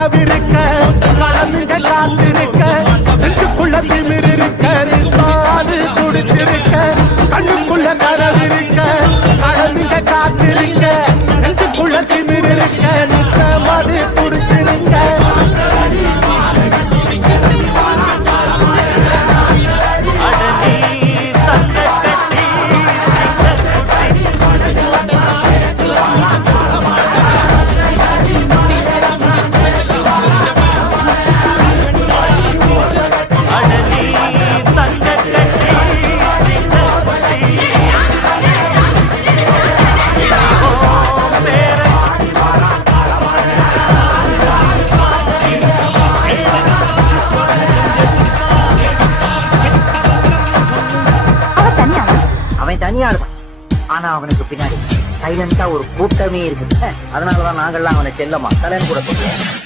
இருக்க கலந்துங்க காத்திருக்க நெஞ்சுக்குள்ள திமிர் இருக்க நிற்பாது துடிச்சிருக்க கண்ணுக்குள்ள கனவிருக்க கலந்துங்க காத்திருக்க நெஞ்சுக்குள்ள திமிர் இருக்க நிற்பாது துடிச்சிருக்க தனியாடுதான். ஆனா அவனுக்கு பின்னாடி சைலண்டா ஒரு கூட்டமே இருக்கு. அதனாலதான் நாங்கள்லாம் அவனை செல்லமா தலைன்னு கூட சொல்லுவோம்.